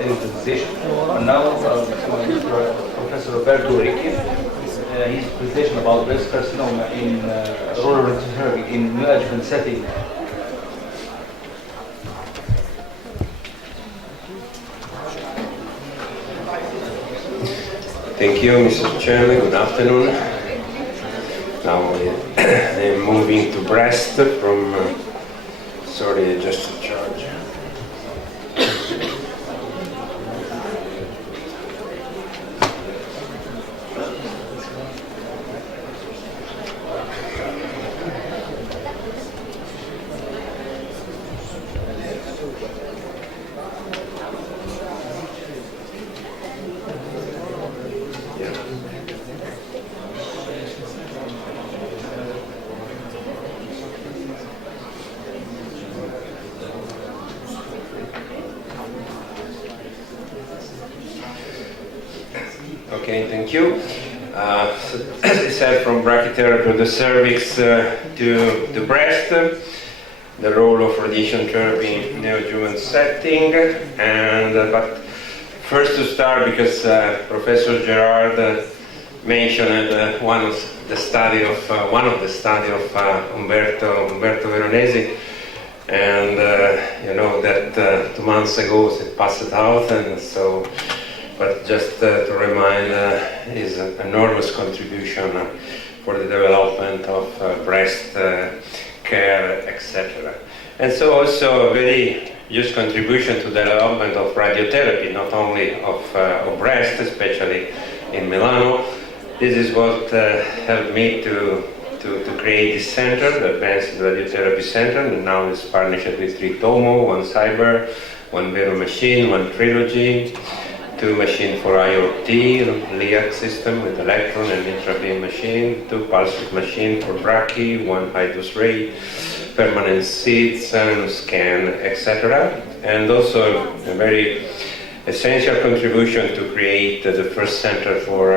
in the position. And now Professor Roberto Ricci, his presentation about breast carcinoma in rural Turkey in neoadjuvant setting. Thank you, Mr. Chairman. Good afternoon. Now I'm moving to breast from, sorry, just a charge. Okay, thank you. So, as I said, from brachytherapy of the cervix to the breast, the role of radiation therapy in neoadjuvant setting, and but first to start, because Professor Gerard mentioned one of the study of Umberto Veronesi, and you know that 2 months ago it passed out, and so. But just to remind his enormous contribution for the development of breast care, etc. And so also a very huge contribution to the development of radiotherapy, not only of breast, especially in Milano. This is what helped me to create this center, the Advanced Radiotherapy Center, and now it's partnership with 3 Tomo, 1 Cyber, 1 Vero machine, 1 Trilogy, 2 machine for IoT, LIAC system with electron and intrabeam machine, 2 pulse machine for brachy, 1 high-dose ray, permanent seeds and scan, etc. And also a very essential contribution to create the first center for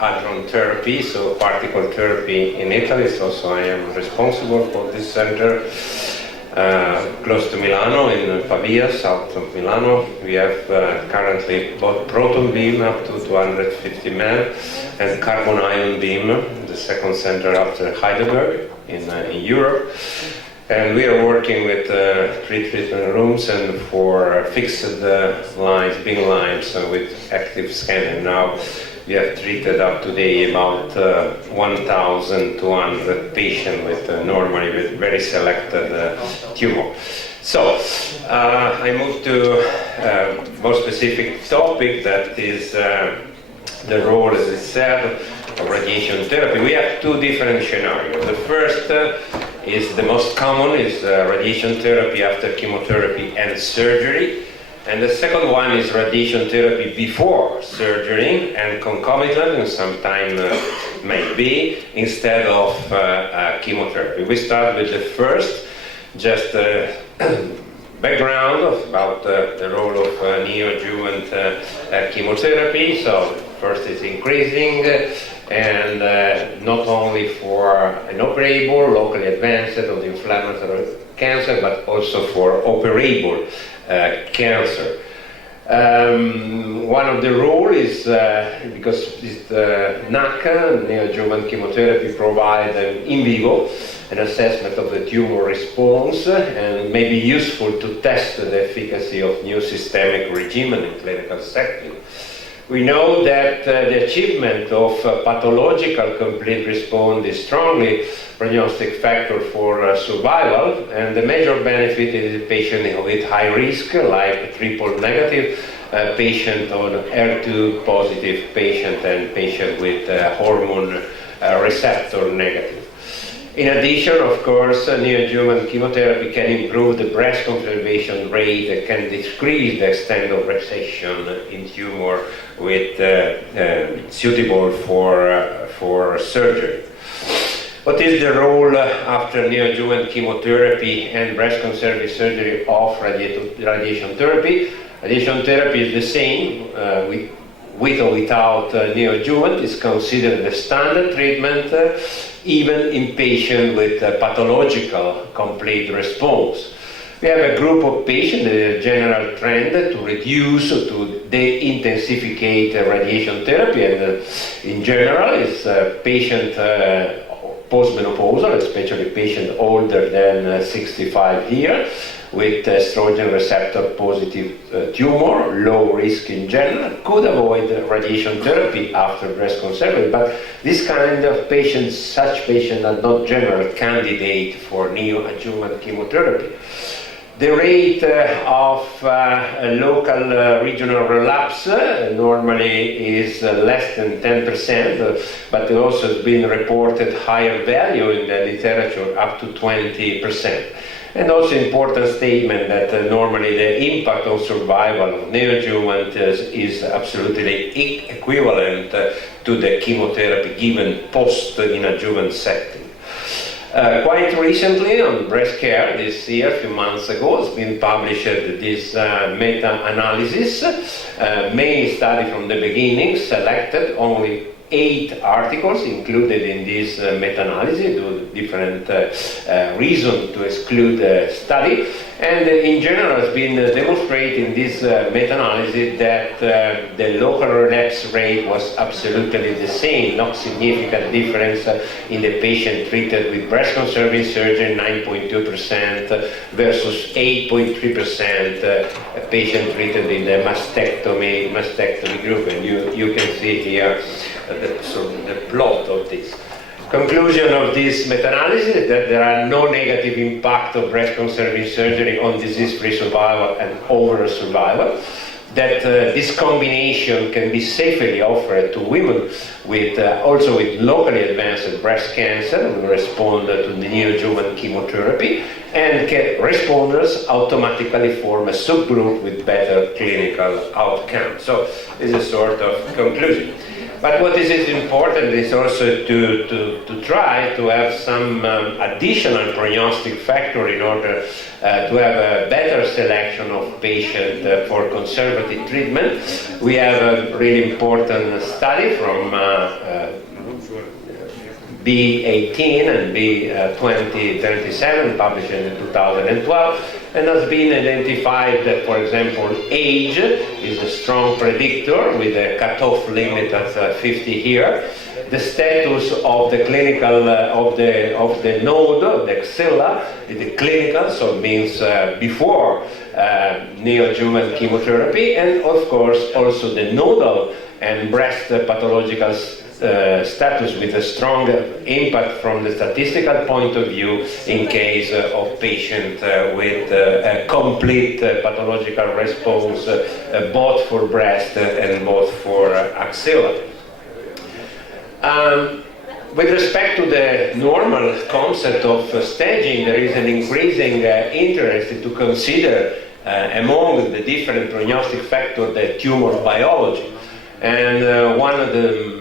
hadron therapy, so particle therapy in Italy. So also I am responsible for this center. Close to Milano, in Pavia, south of Milano. We have currently both proton beam up to 250 ml and carbon ion beam, the second center after Heidelberg in Europe. And we are working with 3 treatment rooms and 4 fixed lines, beam lines with active scanning. Now we have treated up to date about 1,200 patients with normally with very selected tumor. So I move to a more specific topic, that is the role, as I said, of radiation therapy. We have 2 different scenarios. The first is the most common, is radiation therapy after chemotherapy and surgery. And the second one is radiation therapy before surgery and concomitant, and sometimes maybe, instead of chemotherapy. We start with the first, just background about the role of neoadjuvant chemotherapy. So first is increasing, and not only for inoperable, locally advanced or the inflammatory cancer, but also for operable cancer. One of the rules is, because this NACA, neoadjuvant chemotherapy, provides in vivo an assessment of the tumor response, and may be useful to test the efficacy of new systemic regimen in clinical setting. We know that the achievement of pathological complete response is strongly prognostic factor for survival, and the major benefit is a patient with high risk, like triple negative patient, or HER2 positive patient, and patient with hormone receptor negative. In addition, of course, neoadjuvant chemotherapy can improve the breast conservation rate and can decrease the extent of resection in tumor with suitable for surgery. What is the role after neoadjuvant chemotherapy and breast conserving surgery of radiation therapy? Radiation therapy is the same with or without neoadjuvant. Is considered the standard treatment, even in patients with pathological complete response. We have a group of patients, the general trend to reduce or to de-intensificate radiation therapy, and in general it's patient postmenopausal, especially patient older than 65 years, with estrogen receptor positive tumor, low risk in general, could avoid radiation therapy after breast conservation. But this kind of patients, such patients are not general candidate for neoadjuvant chemotherapy. The rate of local regional relapse normally is less than 10%, but it also has been reported higher value in the literature, up to 20%. And also important statement that normally the impact on survival of neoadjuvant is absolutely equivalent to the chemotherapy given post in adjuvant setting. Quite recently on breast care this year, a few months ago, has been published this meta-analysis, main study from the beginning, selected only 8 articles included in this meta-analysis, due to different reasons to exclude the study. And in general, it's been demonstrated in this meta-analysis that the local relapse rate was absolutely the same, not significant difference in the patient treated with breast conserving surgery, 9.2% versus 8.3% patient treated in the mastectomy group. And you can see here the plot of this. Conclusion of this meta-analysis is that there are no negative impact of breast conserving surgery on disease-free survival and overall survival, that this combination can be safely offered to women with also with locally advanced breast cancer who respond to the neoadjuvant chemotherapy, and responders automatically form a subgroup with better clinical outcome. So this is a sort of conclusion. But what is important is also to try to have some additional prognostic factor in order to have a better selection of patients for conservative treatment. We have a really important study from B18 and B2037 published in 2012, and has been identified that, for example, age is a strong predictor with a cutoff limit at 50 here. The status of the clinical of the node of the axilla is the clinical, so it means before neoadjuvant chemotherapy, and of course also the nodal and breast pathological status with a strong impact from the statistical point of view in case of patient with a complete pathological response both for breast and both for axilla. With respect to the normal concept of staging, there is an increasing interest to consider among the different prognostic factors the tumor biology. And one of the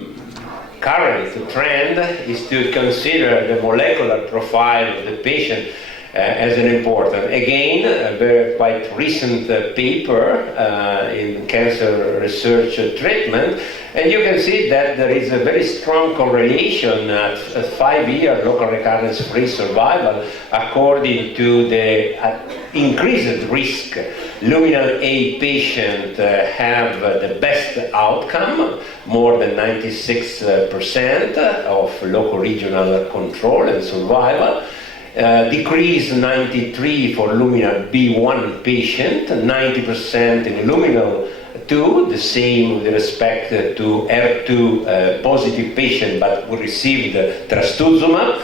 current trend is to consider the molecular profile of the patient as an important. Again, a very quite recent paper in cancer research treatment, and you can see that there is a very strong correlation at 5-year local recurrence-free survival according to the increased risk. Luminal A patients have the best outcome, more than 96% of local regional control and survival. Decrease 93 for luminal B1 patient, 90% in luminal 2, the same with respect to HER2 positive patient but who received trastuzumab.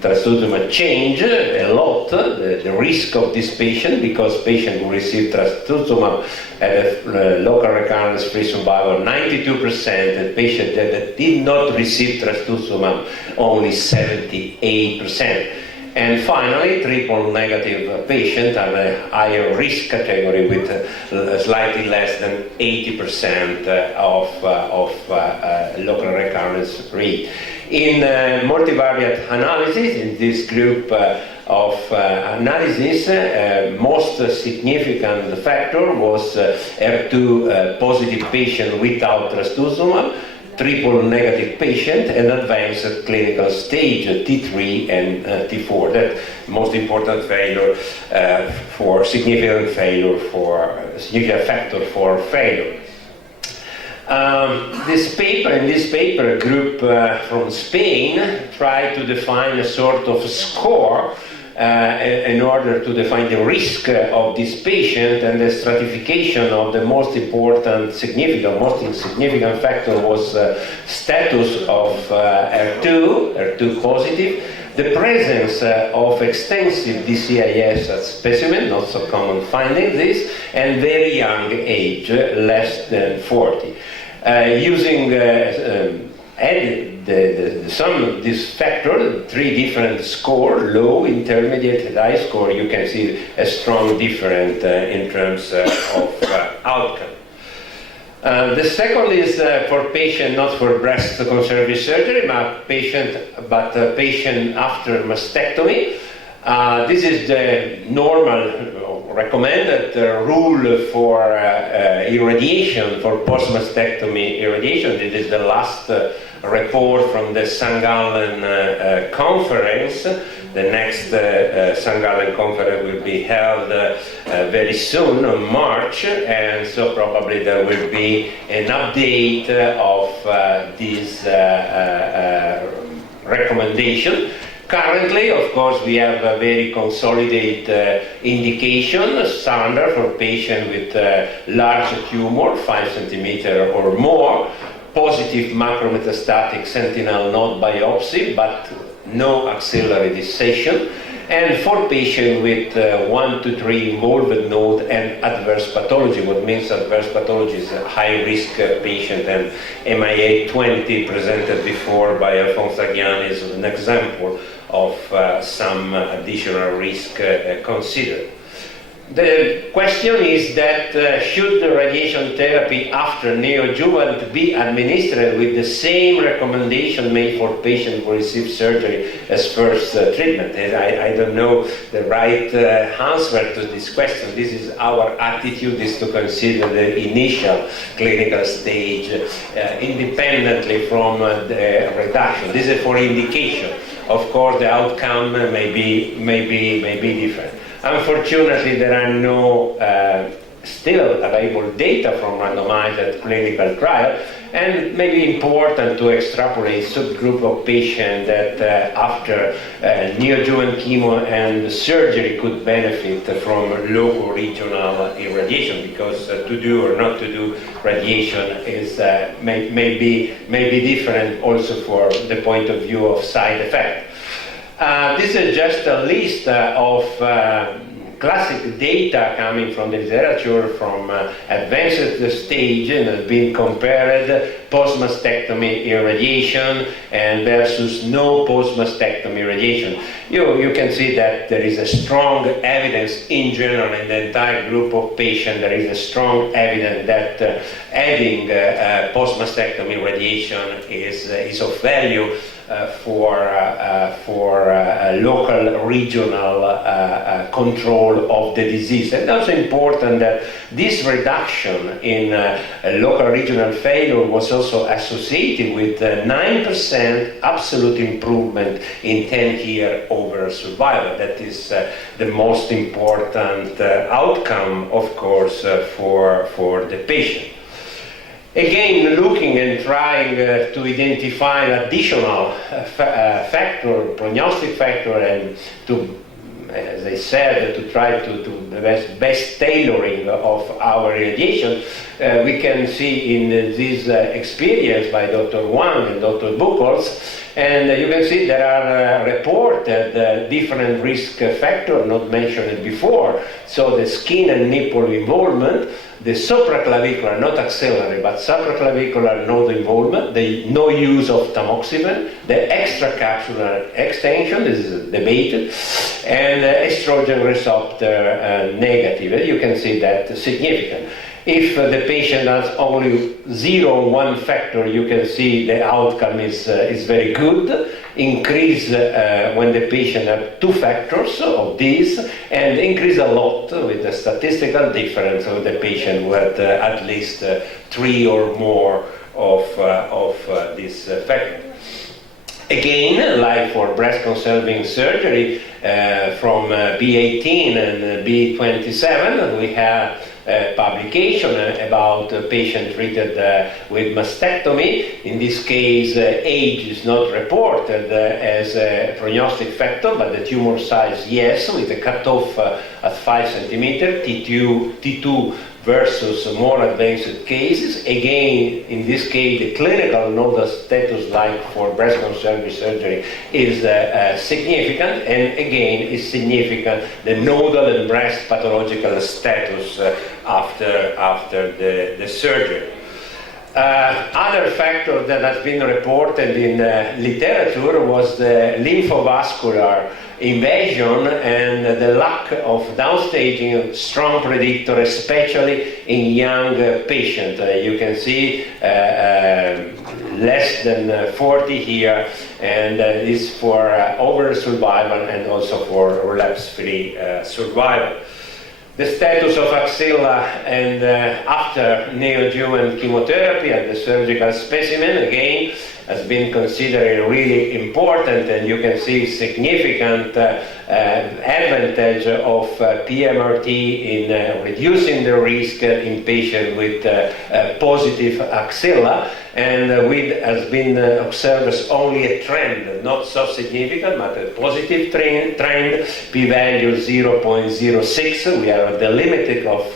Trastuzumab changed a lot the risk of this patient, because patient who received trastuzumab had a local recurrence-free survival 92%, and patient that did not receive trastuzumab only 78%. And finally, triple negative patients are a higher risk category with slightly less than 80% of local recurrence rate. In multivariate analysis, in this group of analysis, most significant factor was HER2 positive patient without trastuzumab, triple negative patient and advanced clinical stage T3 and T4. That most important failure for significant factor for failure. This paper, a group from Spain tried to define a sort of score in order to define the risk of this patient, and the stratification of the most insignificant factor was status of HER2 positive, the presence of extensive DCIS specimen, not so common finding this, and very young age, less than 40. Using the sum of this factor, 3 different scores, low, intermediate, and high score, you can see a strong difference in terms of outcome. The second is for patient not for breast conservative surgery, but patient after mastectomy. This is the normal recommended rule for irradiation, for post-mastectomy irradiation. This is the last report from the St. Gallen conference. The next St. Gallen conference will be held very soon, in March, and so probably there will be an update of this recommendation. Currently, of course, we have a very consolidated indication, standard for patients with large tumor, 5 centimeters or more, positive macrometastatic sentinel node biopsy, but no axillary dissection, and for patients with 1 to 3 involved node and adverse pathology. What means adverse pathology is a high-risk patient, and MIA 20 presented before by Alphonse Aguian is an example of some additional risk considered. The question is that should the radiation therapy after neoadjuvant be administered with the same recommendation made for patients who receive surgery as first treatment? And I don't know the right answer to this question. This is our attitude, is to consider the initial clinical stage independently from the reduction. This is for indication. Of course, the outcome may be different. Unfortunately, there are no still available data from randomized clinical trial, and it may be important to extrapolate subgroup of patients that after neoadjuvant chemo and surgery could benefit from local regional irradiation, because to do or not to do radiation is may be different also for the point of view of side effect. This is just a list of classic data coming from the literature from advanced stage, and has been compared post-mastectomy irradiation and versus no post-mastectomy irradiation. You can see that there is a strong evidence in general in the entire group of patients. There is a strong evidence that adding post-mastectomy radiation is of value for local regional control of the disease. And also important that this reduction in local regional failure was also associated with 9% absolute improvement in 10-year overall survival. That is the most important outcome, of course, for the patient. Again, looking and trying to identify additional prognostic factor, and to, as I said, to try to the best tailoring of our irradiation, we can see in this experience by Dr. Wang and Dr. Buchholz, and you can see there are reported different risk factors not mentioned before. So the skin and nipple involvement, the supraclavicular, not axillary, but supraclavicular node involvement, the no use of tamoxifen, the extracapsular extension, this is debated, and estrogen receptor negative. You can see that significant. If the patient has only 0 1 factor, you can see the outcome is very good. Increase when the patient has 2 factors of these, and increase a lot with the statistical difference of the patient who had at least 3 or more this factor. Again, like for breast-conserving surgery, from B18 and B27, we have a publication about a patient treated with mastectomy. In this case, age is not reported as a prognostic factor, but the tumor size, yes, with a cutoff at 5 centimeters, T2 versus more advanced cases. Again, in this case, the clinical nodal status, like for breast-conserving surgery, is significant, and again, is significant the nodal and breast pathological status after the surgery. Other factor that has been reported in literature was the lymphovascular invasion and the lack of downstaging, strong predictor, especially in young patients. You can see less than 40 here, and this for overall survival and also for relapse-free survival. The status of axilla and after neoadjuvant chemotherapy at the surgical specimen, again, has been considered really important, and you can see significant advantage of PMRT in reducing the risk in patients with positive axilla, and with has been observed as only a trend, not so significant, but a positive trend, p-value 0.06. We are at the limit of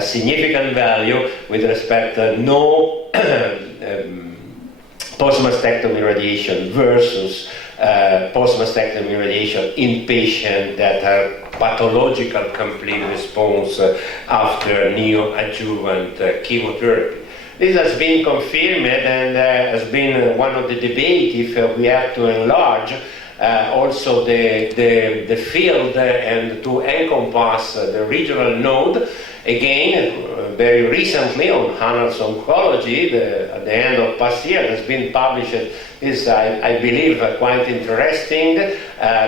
significant value with respect to no post-mastectomy radiation versus post-mastectomy radiation in patients that have pathological complete response after neoadjuvant chemotherapy. This has been confirmed and has been one of the debates if we have to enlarge also the field and to encompass the regional node. Again, very recently on Annals Oncology, at the end of past year, has been published is, I believe, quite interesting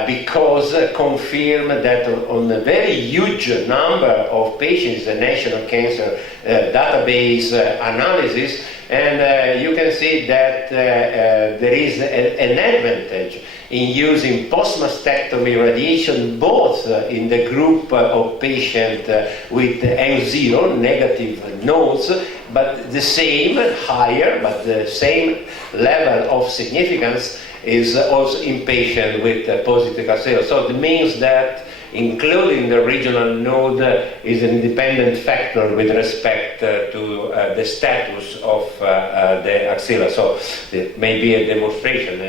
because confirm that on a very huge number of patients, the National Cancer Database analysis, and you can see that there is an advantage in using post-mastectomy radiation both in the group of patients with M0, negative nodes, but the same, higher, but the same level of significance is also in patients with positive axilla. So it means that including the regional node is an independent factor with respect to the status of the axilla. So it may be a demonstration.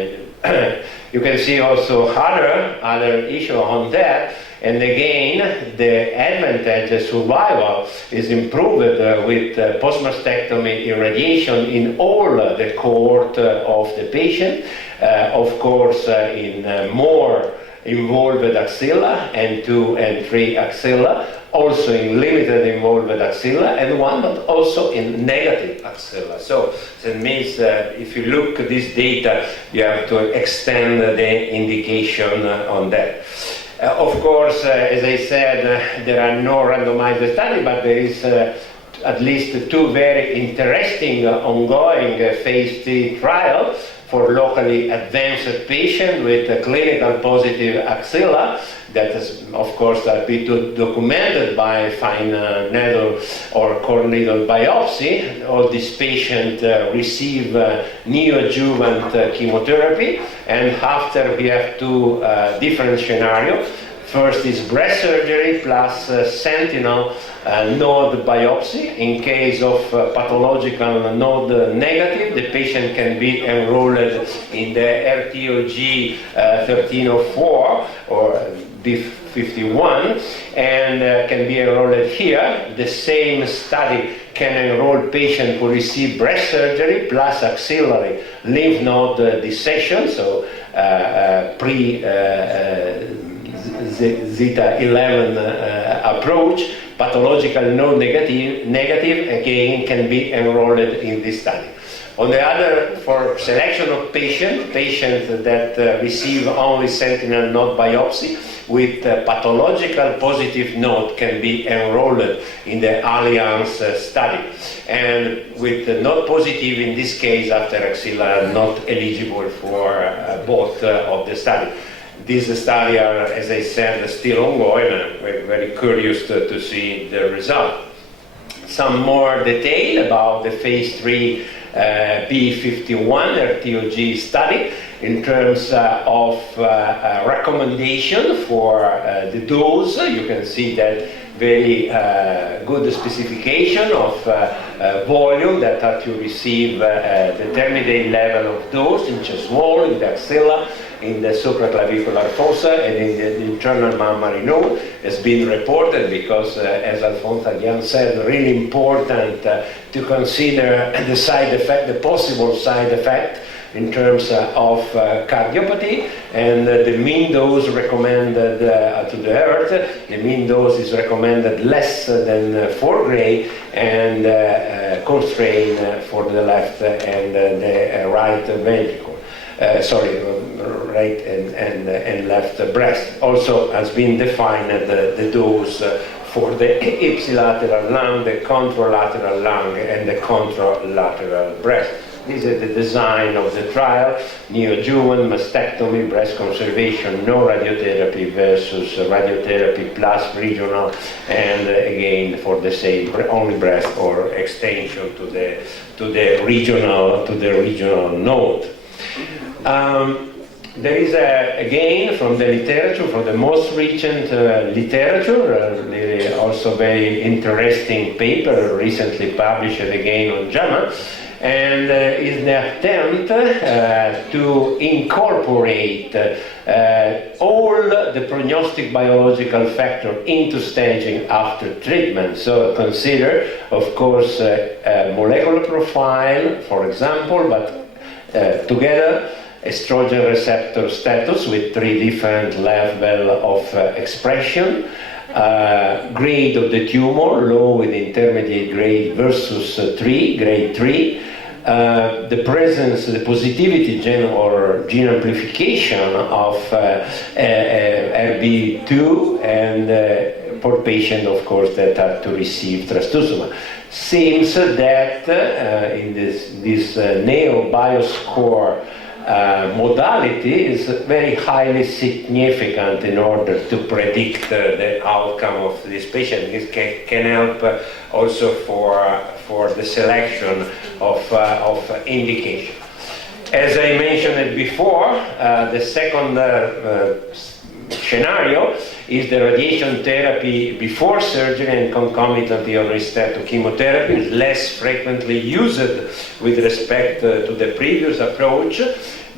You can see also other issue on that, and again the advantage survival is improved with post-mastectomy irradiation in all the cohort of the patient, of course in more involved axilla, N2 and 3 axilla, also in limited involved axilla, and one but also in negative axilla. So that means if you look at this data, you have to extend the indication on that. Of course, as I said, there are no randomized studies, but there is at least two very interesting ongoing phase 3 trials for locally advanced patients with a clinical positive axilla that is, of course, been documented by fine needle or core needle biopsy. All these patients receive neoadjuvant chemotherapy, and after we have two different scenarios. First is breast surgery plus sentinel node biopsy. In case of pathological node negative, the patient can be enrolled in the RTOG 1304 or B51 and can be enrolled here. The same study can enroll patients who receive breast surgery plus axillary lymph node dissection, so Zeta 11 approach. Pathological node negative again can be enrolled in this study. On the other, for selection of patients that receive only sentinel node biopsy with pathological positive node can be enrolled in the Alliance study. And with the node positive, in this case, after axilla, not eligible for both of the study. These studies are, as I said, still ongoing, and we're very curious to see the result. Some more detail about the phase 3 B51 RTOG study in terms of recommendation for the dose. You can see that very good specification of volume that are to receive the terminate level of dose in chest wall, in the axilla, in the supraclavicular fossa, and in the internal mammary node has been reported because, as Alphonse again said, really important to consider the side effect, the possible side effect in terms of cardiopathy, and the mean dose recommended to the earth, the mean dose is recommended less than 4 gray and constrained for the left and the right ventricle. Right and left breast. Also has been defined the dose for the ipsilateral lung, the contralateral lung, and the contralateral breast. This is the design of the trial: neoadjuvant, mastectomy, breast conservation, no radiotherapy versus radiotherapy plus regional, and again for the same, only breast or extension to the regional node. There is again from the literature, from the most recent literature, really also very interesting paper recently published again on JAMA, and is an attempt to incorporate all the prognostic biological factor into staging after treatment. So consider, of course, molecular profile, for example, but together estrogen receptor status with 3 different levels of expression, grade of the tumor, low with intermediate grade versus grade 3, the presence, the positivity gene or gene amplification of RB2, and for patients, of course, that are to receive trastuzumab. Seems that in this neo-bioscore modality is very highly significant in order to predict the outcome of this patient. This can help also for the selection of indication. As I mentioned it before, the second scenario is the radiation therapy before surgery and concomitantly on step to chemotherapy. Is less frequently used with respect to the previous approach,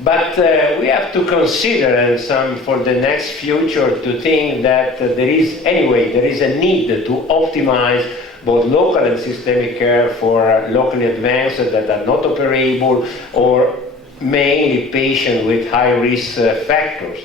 but we have to consider, and some for the next future, to think that there is a need to optimize both local and systemic care for locally advanced that are not operable, or mainly patients with high risk factors.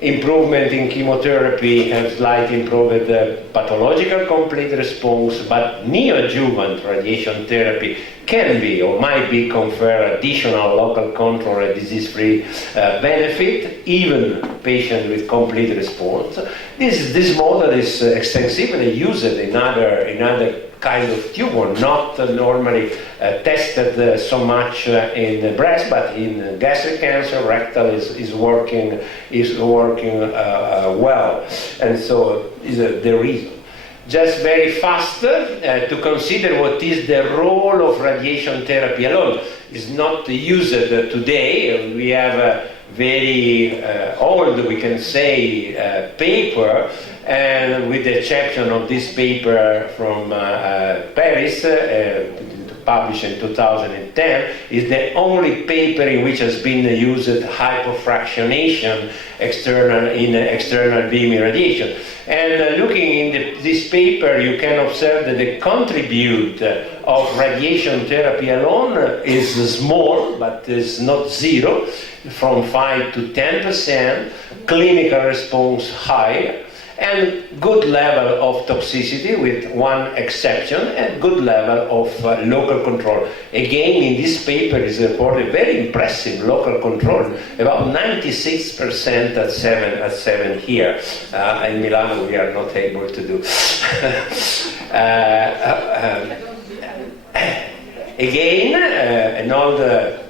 Improvement in chemotherapy has slightly improved the pathological complete response, but neoadjuvant radiation therapy can be or might be confer additional local control and disease-free benefit, even patients with complete response. This model is extensively used in other kind of tumor, not normally tested so much in the breast, but in gastric cancer, rectal is working well, and so is the reason. Just very fast to consider what is the role of radiation therapy alone. Is not used today. We have a very old, we can say, paper, and with the exception of this paper from Paris, published in 2010, is the only paper in which has been used hypofractionation in external beam irradiation. And looking in this paper, you can observe that the contribute of radiation therapy alone is small, but is not zero, from 5 to 10%, clinical response high, and good level of toxicity with one exception, and good level of local control. Again, in this paper is reported very impressive local control, about 96% at 7 here. In Milan we are not able to do. Again, another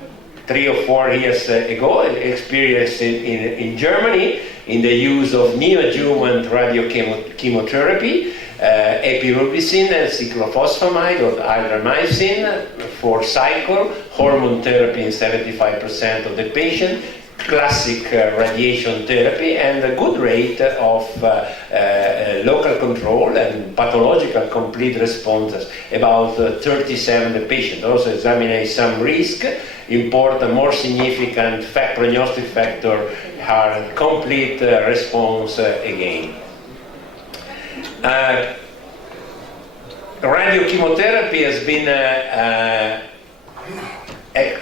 3 or 4 years ago, experience in Germany in the use of neoadjuvant radiochemotherapy, epirubicin and cyclophosphamide or hydramycin for cycle, hormone therapy in 75% of the patient, classic radiation therapy, and a good rate of local control and pathological complete responses, about 37 patients. Also examine some risk, important, more significant prognostic factor are complete response again. Radiochemotherapy has been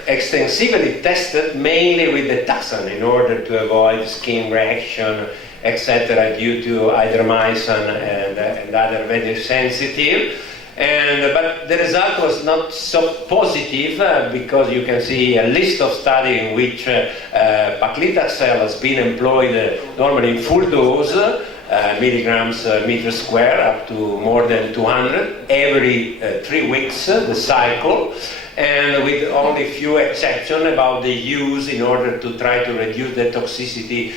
extensively tested mainly with the taxane in order to avoid skin reaction, etc., due to hydramycin and other very sensitive. But the result was not so positive because you can see a list of studies in which paclitaxel has been employed normally in full dose, milligrams meter square, up to more than 200 every 3 weeks, the cycle, and with only few exceptions about the use in order to try to reduce the toxicity.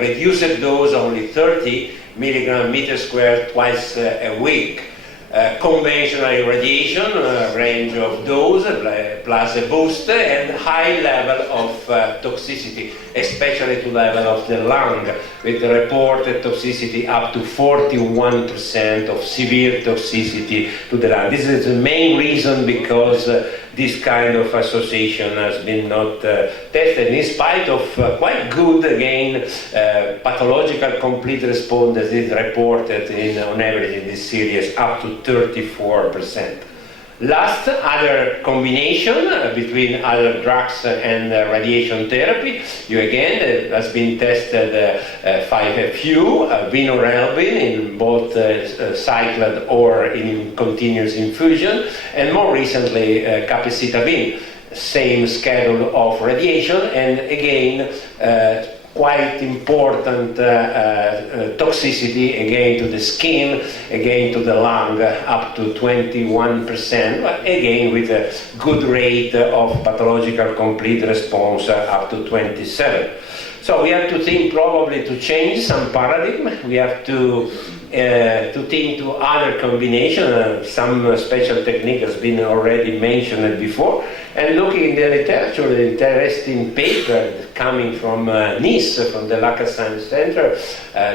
Reduced dose only 30 milligram meter square twice a week. Conventional radiation, range of dose plus a boost, and high level of toxicity, especially to level of the lung, with reported toxicity up to 41% of severe toxicity to the lung. This is the main reason because this kind of association has been not tested, in spite of quite good, again, pathological complete response that is reported on average in this series, up to 34%. Last, other combination between other drugs and radiation therapy. You again has been tested 5-FU, vinorelbine in both cycled or in continuous infusion, and more recently capecitabine, same schedule of radiation, and again quite important toxicity again to the skin, again to the lung, up to 21%, but again with a good rate of pathological complete response up to 27%. So we have to think probably to change some paradigm. We have to think to other combination. Some special technique has been already mentioned before. And looking in the literature, the interesting paper coming from Nice, from the Lacassagne Center,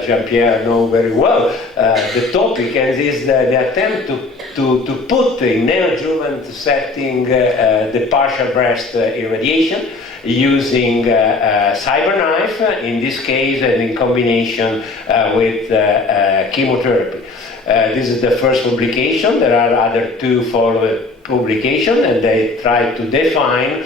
Jean-Pierre knows very well the topic, and is the attempt to put in neoadjuvant setting the partial breast irradiation using CyberKnife, in this case, and in combination with chemotherapy. This is the first publication. There are other 2 follow-up publications, and they try to define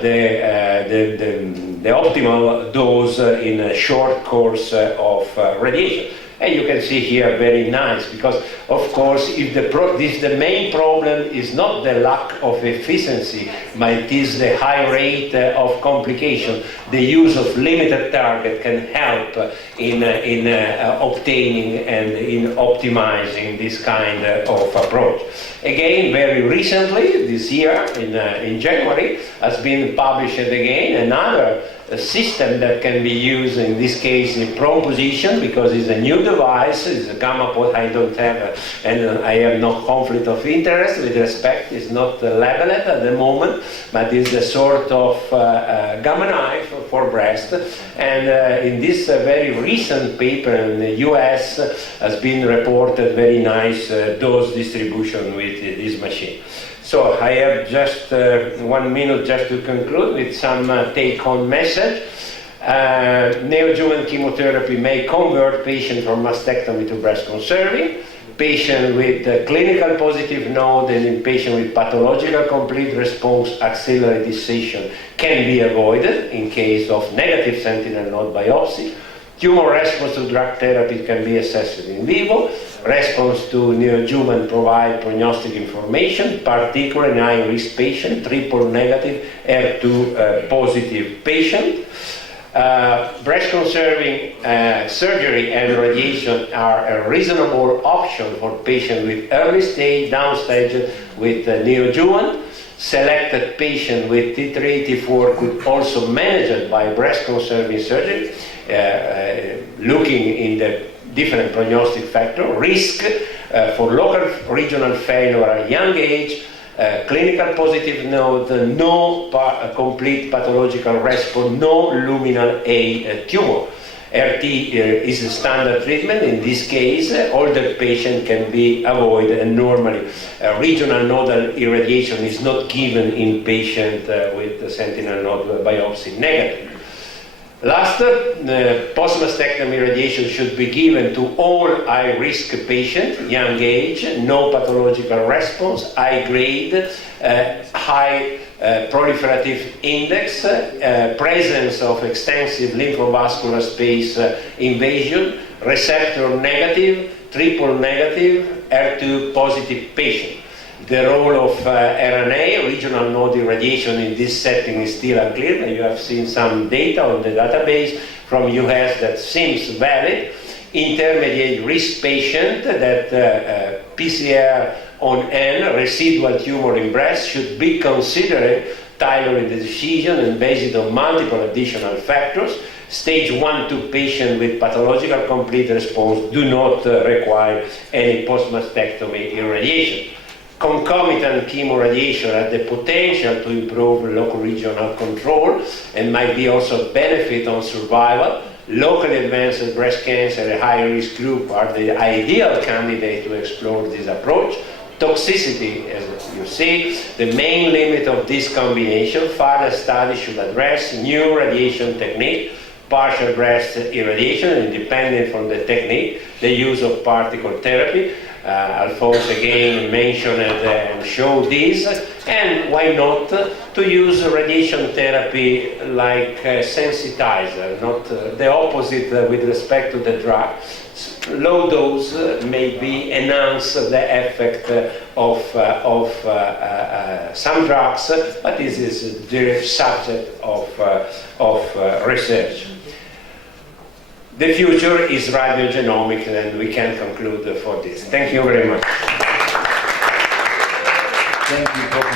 the optimal dose in a short course of radiation. And you can see here very nice, because of course if the main problem is not the lack of efficiency, but it is the high rate of complication, the use of limited target can help in obtaining and in optimizing this kind of approach. Again, very recently, this year, in January, has been published again another system that can be used, in this case in prone position, because it's a new device, it's a gamma port. I don't have and I have no conflict of interest with respect, it's not labeled at the moment, but it's a sort of gamma knife for breast. And in this very recent paper in the US has been reported very nice dose distribution with this machine. So I have just 1 minute just to conclude with some take-home message. Neoadjuvant chemotherapy may convert patients from mastectomy to breast conserving. Patient with clinical positive node and in patient with pathological complete response axillary dissection can be avoided in case of negative sentinel node biopsy. Tumor response to drug therapy can be assessed in vivo. Response to neoadjuvant provide prognostic information, particularly in high-risk patient, triple negative, HER2 positive patient. Breast conserving surgery and radiation are a reasonable option for patients with early stage, down stage with neoadjuvant. Selected patient with T3, T4 could also manage it by breast conserving surgery, looking in the different prognostic factor, risk for local regional failure at young age, clinical positive node, no complete pathological response, no luminal A tumor. RT is a standard treatment. In this case, older patient can be avoided, and normally regional nodal irradiation is not given in patient with sentinel node biopsy negative. Last, post-mastectomy radiation should be given to all high-risk patients, young age, no pathological response, high grade, high proliferative index, presence of extensive lymphovascular space invasion, receptor negative, triple negative, HER2 positive patient. The role of RNA, regional node irradiation in this setting is still unclear. You have seen some data on the database from US that seems valid. Intermediate risk patient that PCR on N, residual tumor in breast, should be considered tailoring the decision and based on multiple additional factors. Stage 1-2 patient with pathological complete response do not require any post-mastectomy irradiation. Concomitant chemoradiation has the potential to improve local regional control and might be also benefit on survival. Locally advanced breast cancer and high-risk group are the ideal candidate to explore this approach. Toxicity, as you see, the main limit of this combination. Further studies should address new radiation technique, partial breast irradiation, independent from the technique, the use of particle therapy. Alphonse again mentioned and showed this, and why not to use radiation therapy like sensitizer, not the opposite with respect to the drug. Low dose may enhance the effect of some drugs, but this is the subject of research. The future is radiogenomics, and we can conclude for this. Thank you very much. Thank you, Professor.